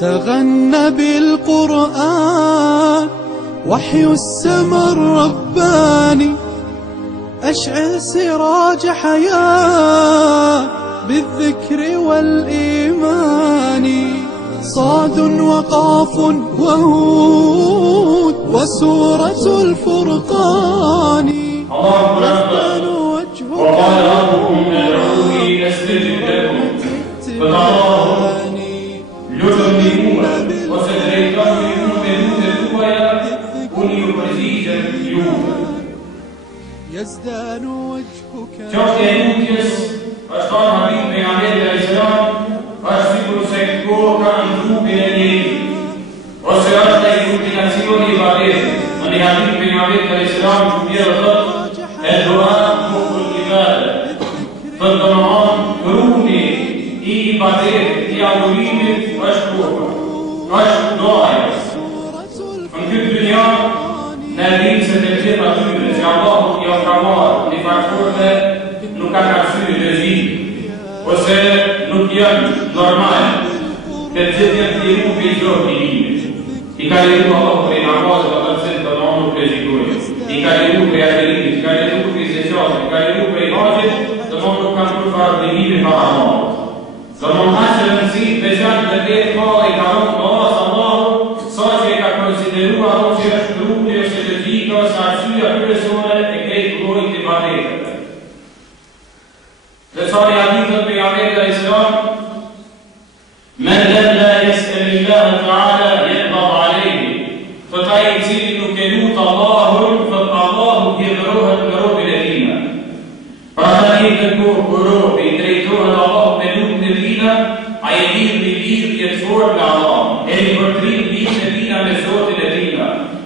تغنى بالقرآن وحي السما الرباني، أشعل سراج حياة بالذكر والإيمان. صاد وقاف وهود وسورة الفرقان. يزدان وجهك وقال ربكم ادعوني أستجب لكم لتؤمنون وستذكرون بنود الأولى كوني برزيجا يوما. يزدان وجهك Qoftë e lutjes, është thonë Habib pejgamberi alayhis salam, është sikur se koka në trupin e njeriut. Ose është ai kulminacioni i ibadetit. Në Habib pejgamberi alayhis salam vjen thotë e dua mukul ibada. Fëndërman kruni i ibadetit, i adhurimit është koka. Është doaja. Në këtë dynja në rinë se të gjitha tyre që Allahu ja ka marrë një faktorë nuk ka arsye logjike ose nuk janë normale. Të gjithë janë të liru për i gjorë të limit. I ka liru Allahu për i namazë të tërësit të nëmë nuk rezikojë. I ka liru për i aterimit, i ka liru për i seqasë, i ka liru për i haqit të nëmë nuk kanë për farë të limit për amarë. Të nëmë haqë rëndësi të gjatë të të ka i ka rëndë të asë Allahu sa që i ka konsideru ato që është trupli ose logika ose arsyeja kryesore e krejt llojit të ibadeteve. Dhe sa i hadithët pejgamberit alayhis salam, men la yas'alillah ta'ala yaghdab alayhi. Thot ai i cili nuk e lut Allahun, thot Allahu gjedhërohet me robën e tij. Pra tani të kur robi drejtohet Allahut me lutjen e tij, ai e lidhje të fortë me Allahun, e i përtrin lidhjen e tij me Zotin e tij.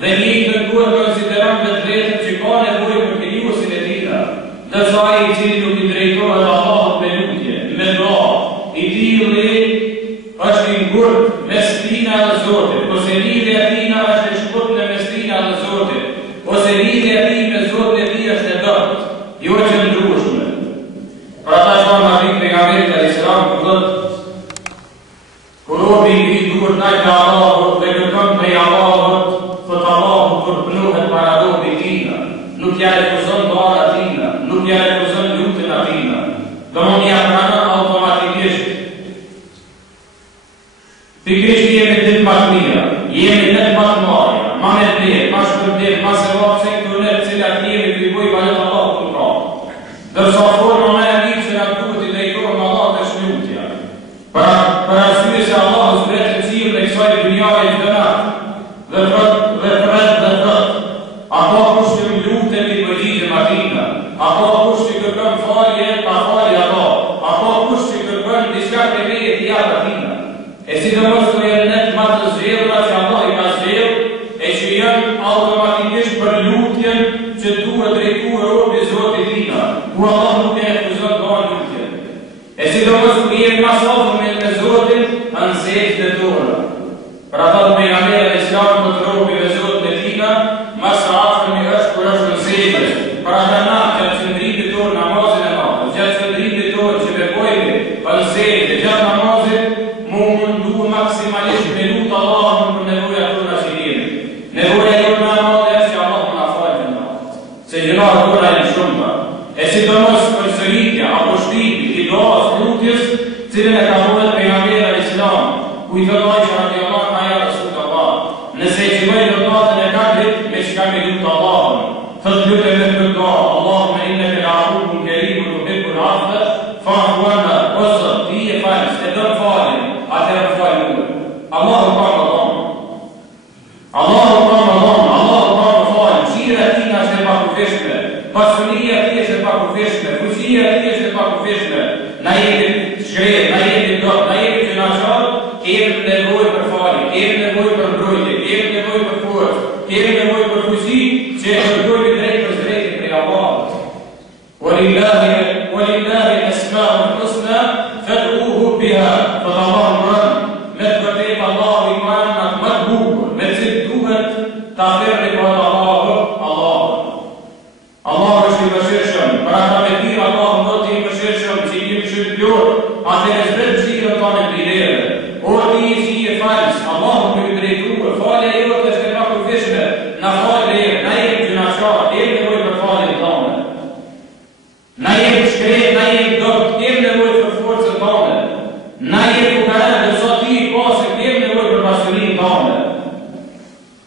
Dhe një të duhet konsideram dhe drejtën që ka nevojë për krijuesin e tij. Dhe sa ai i cili nuk i drejtohet Allahut me lutje, me dua, i tilli është i ngurt mes tina dhe Zotit, ose lidhja e tij është e shkurtër mes tina dhe Zotit, ose lidhja e tij me Zotin e tij është e dobët, jo e qëndrueshme. Pra ta thonë Habib pejgamberit alayhis salam kur thotë kur robi i duhet ndaj Allahut dhe kërkon prej Allahut, thot Allahu kur pënohet para robit tina, nuk ja refuzon dora tina, nuk ja refuzon lutjen atina. Domthonjë ja pranon automatikisht. Pikërisht jemi ditë më të mira, jemi ditë më të marrë, ma me të mirë, ma shpërblim, ma se vapse këtu në cilat jemi të riboj pa jetë Allahu të ka. Dërsa forma me e mirë që nga duhet i drejtohem Allah të shlutja. Për arsye se Allahu zbret të cilë dhe kësaj dynjave i dënat, dhe thët, ato kush të më lutet i përgjigjem atina, ato kush të kërkon falje, pa falje ato kush të kërkon diçka të meje të jap atina. E sidomos të janë net më të zgjedhura që Allah i ka zgjedhur, e që janë automatikisht për lutjen që duhet drejtuar robi Zotit tina, ku Allah nuk e refuzon dora lutjen. E sidomos kur jemi mas afër me Zotin, në sejdë tona. Pra thotë pejgamberi alayhis salam për robi me Zotin e tina, mas afërmi është kur është në sejdë. Pra na gjatë qëndrimit tonë namazin e natës, gjatë qëndrimit tonë që bëjmë në sejdë, gjatë namazit mundu maksimalisht me lutë Allahun për nevoja tona që jemi. Nevoja jote më e madhe është që Allahu na falë në natë. Se gjërat tona janë shumëta. E sidomos për sëritja apo shtipi i duas lutjes, cilën e ka bërë pejgamberi alayhis salam, ku i thotë Aisha radhiyallahu anha ja Rasulullah, nëse e qëlloj lutjen e kakrit me çka me lutë Allahun, thotë lutem me këtë dua, Allahumma innaka la'afuwwun karimun tuhibbul 'afwa fa'fu 'anna, ose ti e falës, e do falën, atëherë falë lutem. Allahu ka mëdhon. Allahu ka falë, shira e tij është e pakufishme, pasunia e tij është e pakufishme, fuqia e tij është e pakufishme. Na jemi shkret, na jemi dot, na jemi që na shoh, kemi nevojë për falje, kemi nevojë për mbrojtje, kemi nevojë për forcë, kemi nevojë për fuqi që e kërkojmë drejt për drejt prej Allahut. Walillahi al-asma'ul husna fad'uhu biha. Fadallahu ran. Me të vërtetë Allahu i ka emrat më të bukur, me të cilët duhet ta thërrni për Allahu. Allahu është i mëshirshëm. Për ata me tira Allahu do të i mëshirshëm, që i shërbëtor, atëherë s'bën vështirë tonë bidere. O ti si e falës, Allahu më i drejtuar, falja jote është e pakufishme, na falë, na jemi gjunaqar, kemi nevojë për faljen tonë. Na jemi shkret, na jemi dot, kemi nevojë për forcën tonë. Na jemi kukarë, dhe sot ti i pasë, kemi nevojë për pasurinë tonë.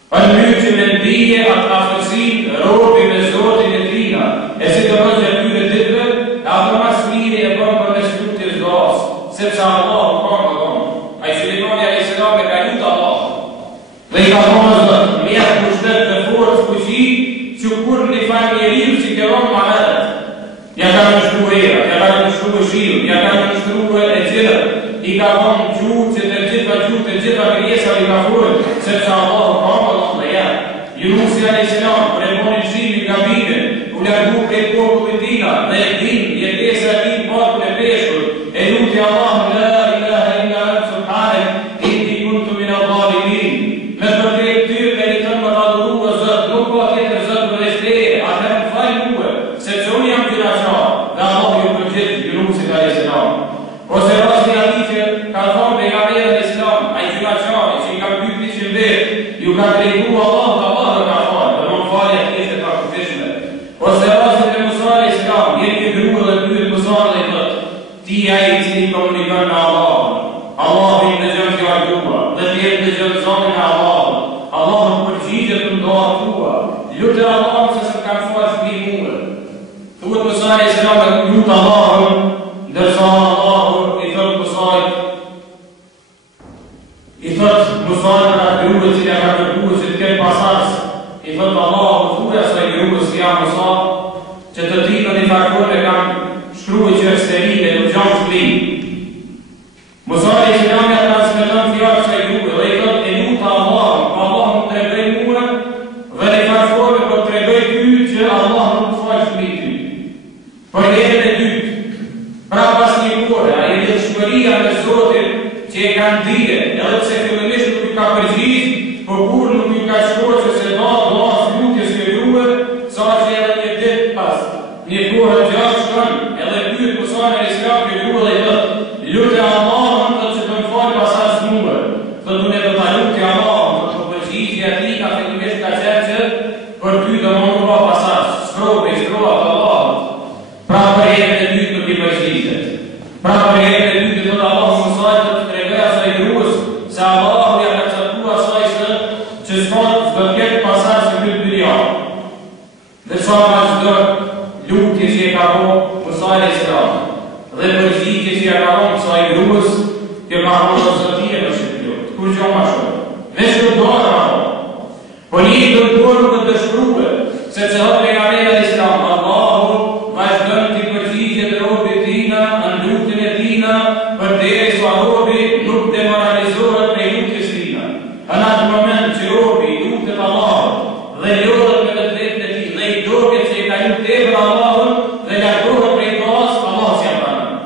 Për mënyrë që me ndije atë afërsinë, robi me Zotin e tina, e si të rëzë e tyre ditëve, atë mas miri e bërë për mes lutjes gazë, sepse Allahu ka më tonë. A i Sulejmani a.s. e ka lutë Allah. Dhe i ka thonë Zot, mjetë pushtet të forës fuqi, që kur një falë njeriu që ke ronë malet. Ja ka nështru era, ja ka nështru shilë, ja ka nështru e gjithë, i ka thonë gjuhë që të gjitha kërjesa i ka forë, sepse Allahu ka më tonë dhe janë. Yunusi a.s. për e boni shimi nga bide, u largu prej popullit tina, dhe e din, jetesa e din bakun e peshkur, e luti Allahu la ilaha illa anta subhanak inni kuntu min adh-dhalimin. Me përkret tyre meriton më të adhuru o Zot, nuk ka tjetër Zot për esteje, atëherë më fal mua, sepse unë jam gjunaqar, dhe Allahu ju përgjigj Yunusit a.s. Ose rasti atij që ka thonë pejgamberi a.s. ai gjunaqari që i ka pyetje që vetë, ju ka drejtuar Allahu ose rastin e Musa a.s. jeni grua dhe pyet Musa dhe thot, ti ai i cili komunikon me Allahun. Allahu i dëgjon fjalën tua, dhe ti e dëgjon zonin e Allahut. Allahu përgjigjet në duat tua. Lutë Allahun se s'm kanë fal fëmijë. Thuhet Musa a.s. lut Allahun, ndërsa Allahu i thot Musait, për atë grua që ka kërkuar që të ketë pasardhës, i thot Allahu thuaj asaj gruas ja Musa, që të ditën i takon e kam shkruar që është sterile, nuk gjan fëmijë. Musa a.s. ja transmeton fjalë kësaj grue dhe i thot e lut Allahun, Allahu më tregoi mua dhe i takon po tregoj ty që Allahu nuk fal fëmijë ty. Për herën e dytë, pra pas një ore, ai lidhshmëria me Zotin që e kanë dhije, edhe pse fillimisht nuk i ka përgjigjë, por kur nuk i ka shkruar që se një kohë gjatë shkën, edhe pyet Musa a.s. për grua dhe i thot, lutë Allahun dhe që të më falë pasardhës mua. Thot unë do ta lutë Allahun, thot përgjigjja e tij ka fillimisht ka qenë që për ty do më ndroha pasardhës, shkrova të Allahut. Pra për herën e dytë nuk i përgjigjet. Pra për herën e dytë thot Allahu Musa të tregoj asaj gruas se Allahu ja ka caktuar asaj që s'do ketë pasardhës në këtë dynjë. Dhe sa vazhdo lutje që e ka bo Musa a.s. dhe përgjigje që e ka bo kësaj gruas, që ka bo të zëtije në shqipëllot. Kur që ma shumë? Vesh të dojnë ma bo. Po një të dojnë nuk të shkruve, se që hëtë pejgamberi a.s. Allahu vazhdon të përgjigje të robit tina, në lutjen e tina, për deri sa robi nuk demoralizohet me lutjes tina. Në atë moment që robi lutet Allahu dhe lodhet me të drejtën e tij dhe i doket se i ka lutë tepër Allahun dhe largohet prej duas, Allahu s'ia pranon.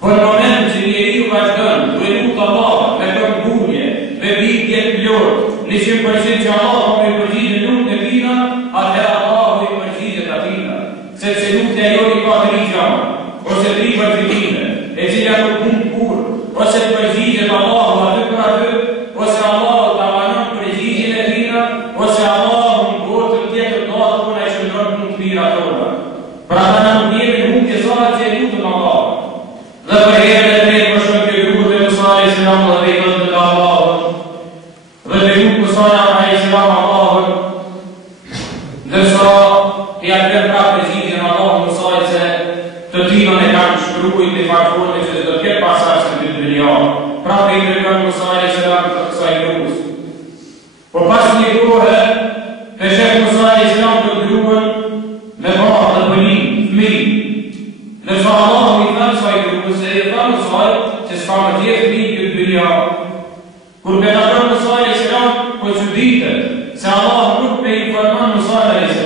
Por në moment që njeriu vazhdon duke lutur Allahun me këmbgulje, me bindje plot, 100% që Allahu më përgjigj lutjen e tina, atëherë Allahu i përgjigjet atina. Sepse lutja jote ka tri gjëra, ose tri përgjigjime, e cila nuk mund kur, ose të përgjigjet Allahu aty për aty, ose Allahu ta pranon përgjigjen e tina, ose Allahu në botën tjetër do të punë ai shndron punë të mira tona. Pra ta na ndjeni mundje sa që lutem Allahun. Dhe për herën e tretë për shkak të gruas e Musa a.s. dhe vetëm të Allahut. Dhe të lutë Musa a.s. Allahun, ndërsa i atër pra përgjigjen Allahu Musa se të tinën e kanë shkruajtur në farforme që do të ketë pasardhës në këtë dynjë. Pra i tregon Musa a.s. të kësaj gruas. Por pas një kohë, e shef Musa a.s. të gruën me bërë dhe bënin, fëmijë. Nërsa Allahu i thënë saj gruës e i thënë saj që s'ka më tjetë fëmijë këtë dynjë. Kur për të kërë Musa a.s. po që ditët se Allahu nuk me informon Musa a.s.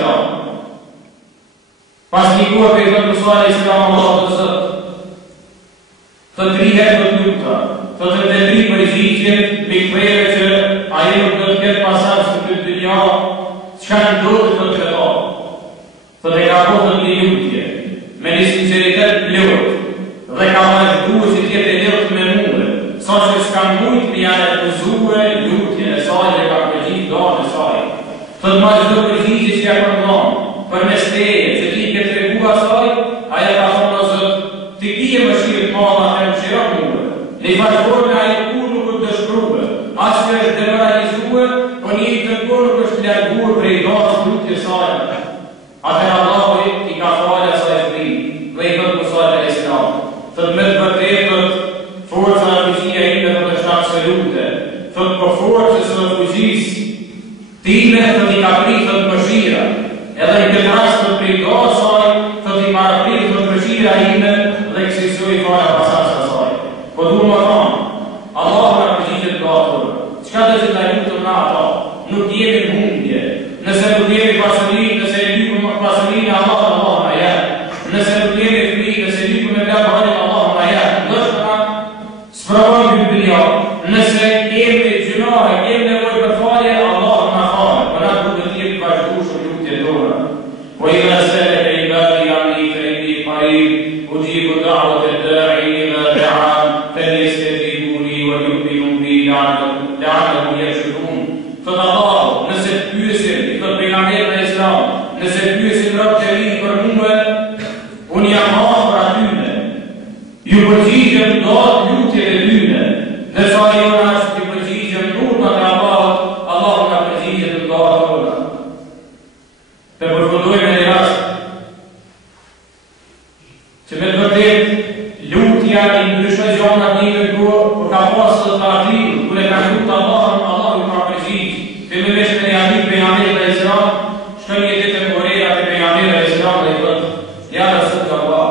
Pas një kohë për i thënë Musa a.s. Allahu të zëtë. Të tri herë të luta, të të tri përgjigje me kërë që aje nuk do të ketë pasardhës në këtë dynjë, çka ndodhet të këto. Të dhe ka kohë një lutje, me një sinceritet plot, dhe ka vazhduar që tjetë mësue lutjen e saj dhe ka përgjigj dorën e saj. Thot ma çdo përgjigje që ja përmban, përmes teje, që ti ke tregu asaj, aja ka thonë o Zot, ti kije mëshirë të madhe e mëshira mua. Ne vazhdojmë ai kur nuk të dëshpërua, as që është demoralizuar, po një të kur nuk është larguar prej dorës lutjes saj. Atëherë Allahu i ka falë asaj fëmijë, dhe i thotë Musa alayhis salam, thot me të vërtetë forca e fuqia ime do të është absolute. Thot po forcës së fuqisë time thot i ka pritur mëshira. Edhe në këtë rast të prej dorës saj, thot i ka pritur mëshira ime dhe kësaj fala pasas asaj. Po duhet të them, Allahu na përgjigjet gatur. Çka do të na lutem na ata? Nuk jemi në humbje. Nëse nuk jemi pasuri, nëse e lypëm pasurinë Allah na jep. Nëse nuk jemi fëmijë, nëse lypëm me bërë Allah na jep. Sprovojmë Biblia, nëse kemi gjunare, kemi nevojë për falje, Allah na falë, për na duhet të jemi vazhdueshëm lutjet tona. Wa idha sa'alaka ibadi anni fa inni qarib ujibu da'wata ad-da'i idha da'an falyastajibu li wa yu'minu bi la'allahum yarshudun. Thot Allah, nëse pyesin, thot pejgamberi alayhis salam, nëse pyesin rob të rinj për mua, unë jam afër atyre. Ju përgjigjem dot lutjeve tyne, ndërsa jo na të përgjigjem turmat e Allahut, Allahu na përgjigjet në duat tona. Të përfundojmë në rast që me të vërtet lutja i ndryshon gjanat një në kur ka pasë të artim, kur e ka lutë Allahun, Allahu ka përgjigj. Fillimisht me një hadith pejgamberi alayhis salam, shkoi një ditë në Korea te pejgamberi alayhis salam dhe i thotë: "Ja Rasulullah,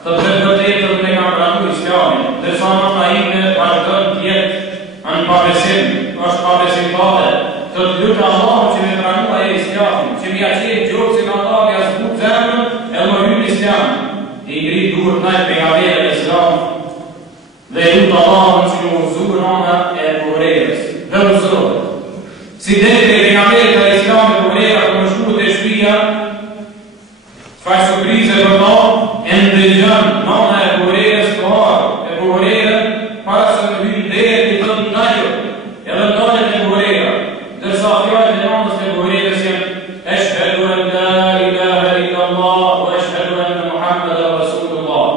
të vërtetë ne kam pranuar Islamin, ndërsa nota ime vazhdon të jetë anë pabesim, është pabesimtare. Të lutë Allahun që më pranoi Islamin, që më ia jep gjoksin Allah ja zbut zemrën e më hyn Islam." I ngrit duart ndaj pejgamberit alayhis salam dhe lutë Allahun që më uzur ana e Koreas. Dhe uzur. Si dhe pejgamberi alayhis salam e Korea kur shku te shtëpia, faq surprizë për ta, ndëgjon nona e Koreas e Korea para se të hyjë deri i thotë ndajë. Edhe nona e Korea, ndërsa fjalët e nonës e Koreas janë ashhadu an la ilaha illa Allah wa ashhadu anna Muhammadan rasulullah.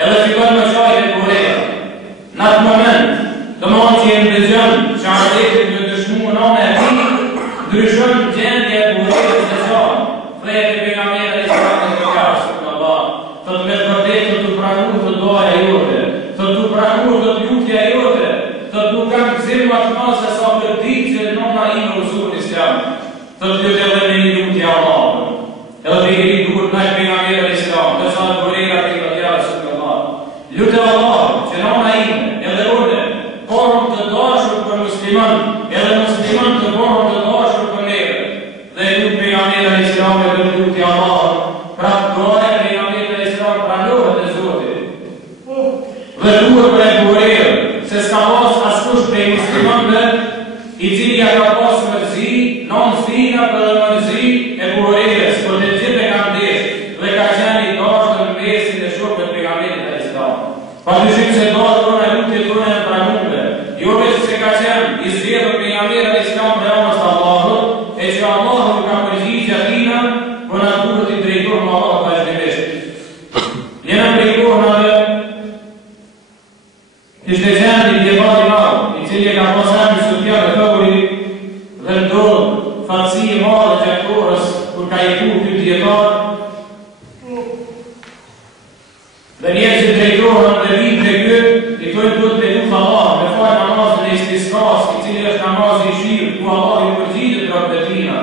Edhe fillon me shajën e Korea. Në atë moment, domosdoshmë që ndëgjon shahadetin me dëshmuar nona e tij, ndryshon gjendja e Koreas së saj. Dhe pejgamberi alayhis salam e ka thot me vërtetë të pranuar të doja jote, thot të pranuar të lutja jote, thot nuk kam gëzim më të madh se sa për ditë që nona ime uzur Islam. Thot lutë edhe me një lutje Allahut. Edhe i ngrit duart ndaj pejgamberit alayhis salam, dhe sa Korea i thotë ja Rasulullah, lutë Allahut që nona ime edhe unë porëm të dashur për musliman, edhe musliman të porëm të dashur për ne. Dhe lutë pejgamberit alayhis salam edhe lutje Allahut, pra doja pranohet e Zotit. Dhe duhet për e Korea, se s'ka pas askush për e muslimanve, i cili ja ka pas mërzi, non-stina për e mërzi e Koreas, për të gjithë e kam desh, dhe ka qenë i dashur në mesin e shokëve të pejgamberit alayhis salam. Pa dyshim se dashur tonë e lutjet tona janë pranuara, jo vetëm se ka qenë i zgjedhur pejgamberi alayhis salam për emër të Allahut, e që Allahu ka përgjigjë atina, po na duhet i drejtojmë Allahut vazhdimisht. Jena drejtohënave, ishte qenë një djebati madh, i cili e ka pasur Sufjan al-Thauri dhe ndodh fatësi e madhe gjatë kohës kur ka jetuar ky dietar. Dhe njerëz që drejtohen dhe vinë te ky, i thonë duhet të lutë Allah, me fal namazin e istisqas, i cili është namazi i shirë, ku Allah i përgjigjet robëve tina.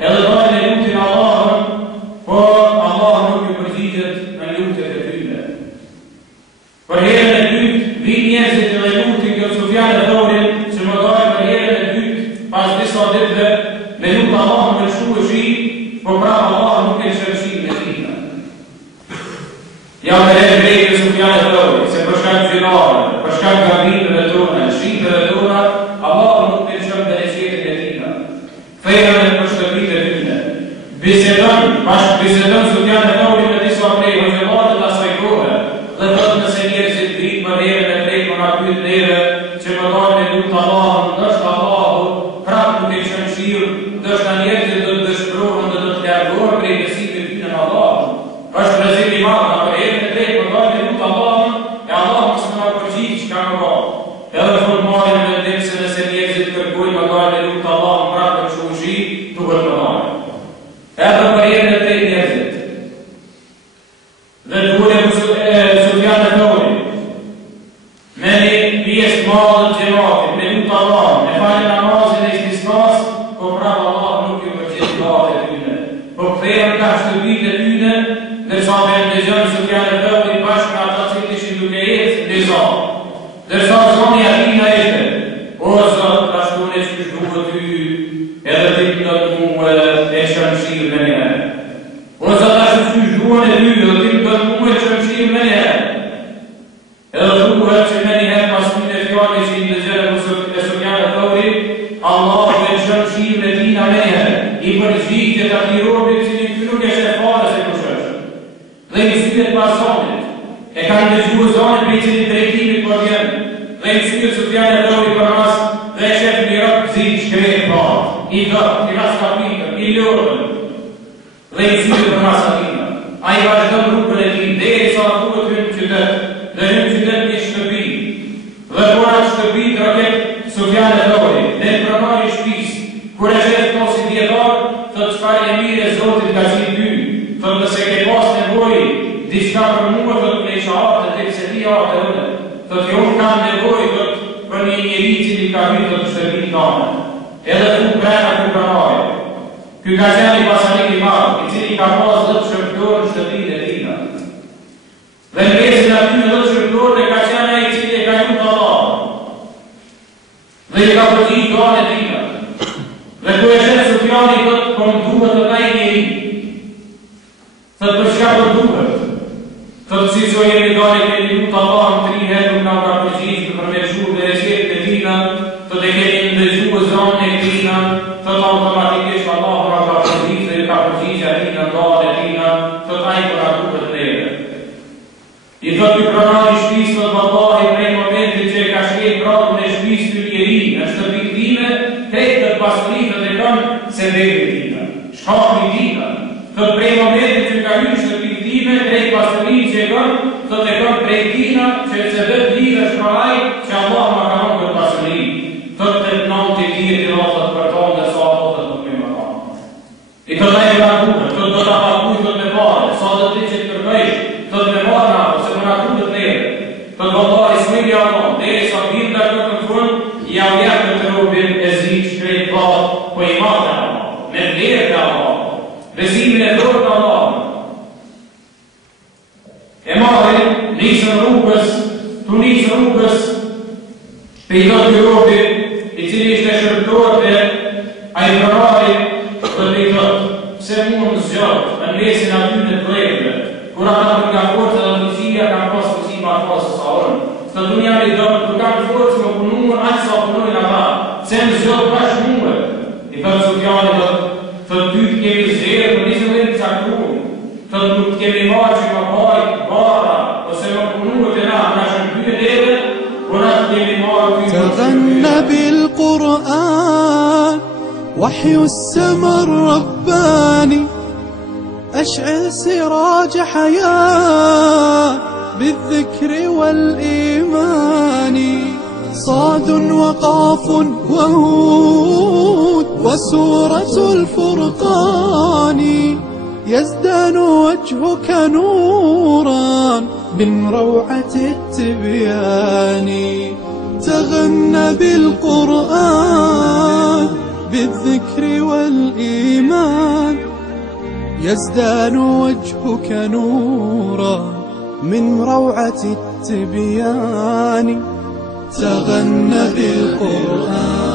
Edhe dojnë e lutin Allahun, po Allah nuk i përgjigjet në lutjet e tyre. Për herën e dytë, vinë njerëzit dhe lutin kjo Sufjan al-Thaurin, që më dojnë për herën e dytë, pas disa ditëve, me lutë Allahun me shku e shi, po prapë Allah nuk e shërshi me tina. Ja me herë brejtë Sufjan al-Thaurin, se për shkak gjinare, për shkak gabimeve tona, shqipeve tona, Allah nuk e shërshi me resjetin e tina. Fejrën e për shtëpit e tyne. Bisedon Sufjan al-Thaurin me disa prej hoxhallarëve të asaj kohe, dhe thotë nëse njerëzit vinë për herën e tretë, më na pyet neve që më dojnë me lutë Allahun me një pjesë madhe të gjematit, me lutë Allah, me falë namazin e istisnas, po prapë Allah nuk ju përqet latë e tyne. Po këthejën ka shtëpit e tyne, dërsa me ndëgjën Sufjan al-Thawri bashkë me ata që ishin duke jetë ndëza. Dërsa zoni atina ete, o Zot, ka shkone që shduke ty, edhe ti të mu e shëmshirë me njëherë. O Zot, ashtë që shduke ty, edhe ti të mu e shëmshirë me njëherë. Edhe duhet që me njëherë pas një të fjallë që i ndëgjën e Sufjan al-Thawri, Allah e shëmshirë me tina me njëherë, i përgjitje të ati robit që një këtu nuk e shefare se kushështë. Dhe i sytet pas zonit, e ka në dëgjuhë zonit për i që një drejtimit për vjenë, dhe i sytet Sufjan al-Thawri për mas, dhe e shef një rëpë zinë shkrejt parë, i gëpë, i ras kapitër, i lërën, dhe i sytet për mas atina. A i vazhdojnë rrugën e ti, dhe i sa duhet hynë qytet, dhe hynë qytet një shtëpi, dhe kur atë shtëpi të raket Sufjan al-Thawri, dhe në përmar i shpisë, kur e shef to si djetarë, thët qëfar e mire Zotit ka qitë ty, thët nëse ke pas nevoj, diçka për mua, thët me isha artë, dhe se ti artë e unë, thët jo unë kam nevoj, thët për një njeri që një ka hytë të shtëpin kame. Edhe tu brena ku pranaj. Ky ka qenë i pasanik i marë, i cili ka pas 10 shërptorë në shtëpin e tina. Dhe në mesin aty në 10 shërptorë e ka qenë e i cili e ka ju të Allah. Dhe i ka përgjit kane e tina. Dhe ku e shenë Sufjani thët, po më duhet të taj njeri. Thët për shka për duhet. Thët si që jemi dali ke një lutë Allah në 3 herë nuk nga ka përgjit për me shurë dhe reshet e tina, thët e kemi ndëgju e zonë e tina, thët automatikisht Allah nga ka përgjit dhe ka përgjit e tina, dali e tina, thët a i për a duhet neve. I thët i pranar i shpisë thët Wallahi prej momentit që e ka shkejt prapën e shpisë të njeri në shtëpit time, krejtë të pasuritët e kanë se dhejtë tina, shkakmi tina. Thët prej momentit që ka hynë shtëpit time, krejtë pasurit që e kanë, thët e kanë prej tina që se dhët lidhe shkraj që Allah ma ka në këtë pasurit. Thët të nëmë të tjë të rafët për tonë dhe sa ato të të këmë më kanë. I thët e nga duke, thët do të pakuj thët me pare, sa dhe të që të kërgëjsh, thët me marë nga po se më nga duke të neve. Thët Wallahi smilja Allah, dhe e sa bim të këtë në fund, ja u jetë të robin e zi shkrejt bat, po i matë në Allah, me vlerë të Allah, besimin e dorë të Allah. E marrin, nisën rrugës, tu nisën rrugës, pe i thot të robin, i cili ishte shërptorët e a i përrari, dhe pe i thot, pse mund në zgjatë, në mesin aty në të lejve, kur ata për nga forca dhe të qia, kam pas përsi ma fasë sa orën. Së të dunja me dhëmë, për kam forcë më punuar, aqë sa punojnë ata, se në zgjatë bashkë muë. I thot Sufjani dhe, thët ty të kemi zherë, për nisë dhe në cakruë, thët nuk të kemi marë që më bajt, bara, ose më punuë të na, në shën ty e dheve, por në të kemi marë ty. تغنى بالقرآن وحي السما الرباني أشعل سراج حياة بالذكر والإيمان صاد وقاف وهود وسورة الفرقان يزدان وجهك نورا من روعة التبيان تغنى بالقرآن بالذكر والإيمان يزدان وجهك نورا من روعة التبيان تغنى بالقرآن.